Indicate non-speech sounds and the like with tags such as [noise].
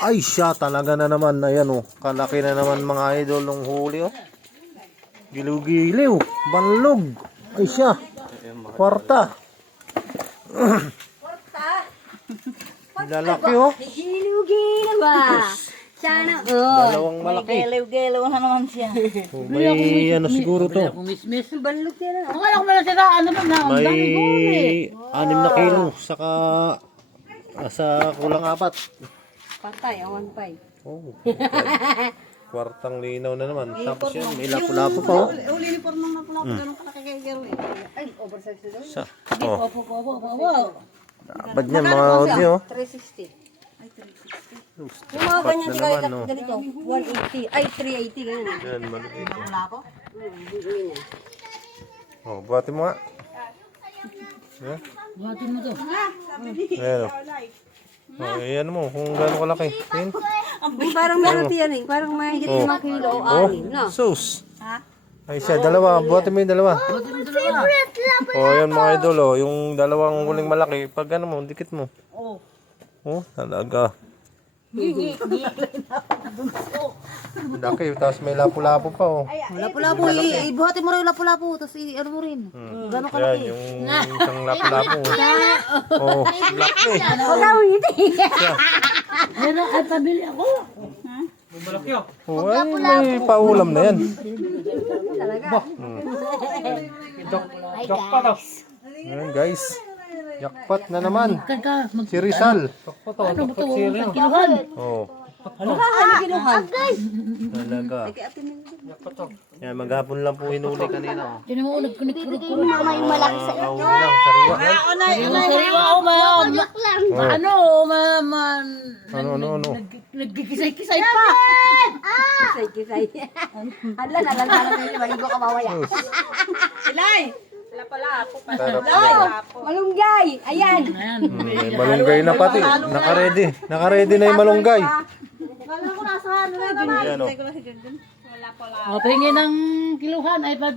Ay siya talaga na naman. Ayan oh. Kalaki na naman mga idol ng huli oh. Giliw-giliw. Banlog. Ay siya. Kwarta. Lalaki oh. Giliw-giliw ba? Sana, oh. Dalawang malaki. Giliw-giliw na naman siya. Oh, may ano siguro to. Kumismis. Balog yan ah. Akala ko pala sila, ano ba na? Ang. May anim na kilo. Saka sa kulang apat. Patay, awan pay. Oh. [laughs] Kwartang linaw na naman. Tapos yan, may lapu-lapu pa oh. Uli ni Pornong na pula, ganun ka nakakagaro eh. Ay, oversize na daw. Sa, oh. Opo, opo, opo, opo. Dapat niyan mga audio oh. 360. Ay, 360. Yung mga ganyan, di kaya naman, no? ganito, 180. Ay, 380 ganyan. Yan, maliit. oh. Ko? Hmm. Oh, buhatin mo nga. Yan. Buhatin mo to. Ayan oh. Oh, ayan mo, kung gaano kalaki. Yan. Parang meron yan eh. Parang mahigit Oh. 5 kilo o Oh, 6, no? sus. Ay siya, dalawa. Buhatin mo yung dalawa. Buhatin mo dalawa. Oh, yan mga idol oh. Yung dalawang huling malaki. Pag ano mo, dikit mo. Oh. Oh, talaga. Laki, tapos may lapu-lapu pa oh. Lapu-lapu, i- ibuhatin mo rin yung lapu-lapu, tapos i- ano mo rin. Gano'n Yan, yung isang lapu-lapu. [laughs] Oh, laki. Pero at pabili ako. Oh, ay, may paulam na yan. Ayan guys. Jackpot na naman. Kaka, mag... Si Rizal. Ano ba ito? Kiluhan. Oh, Ano kinuhan? talaga. Yan, maghapon lang po hinuli kanina. Oh. Tinan mo, nagkunik-kunik-kunik. May malaki sa Ah, huli lang, sariwa. yan. Yung sariwa ako, ma... ma- Ano, ma... ma... Ano, ano, ano. nag- Nagkikisay-kisay pa. Kisay, kisay. Hala, nalantaran na yung maligo ka mawaya. Sarap. Malunggay! Ayan! Ayan. May malunggay na pati. Naka-ready. Naka-ready na yung malunggay. Kala ko nasa ano na Ayan oh. O, tingin ng kiluhan ay pag...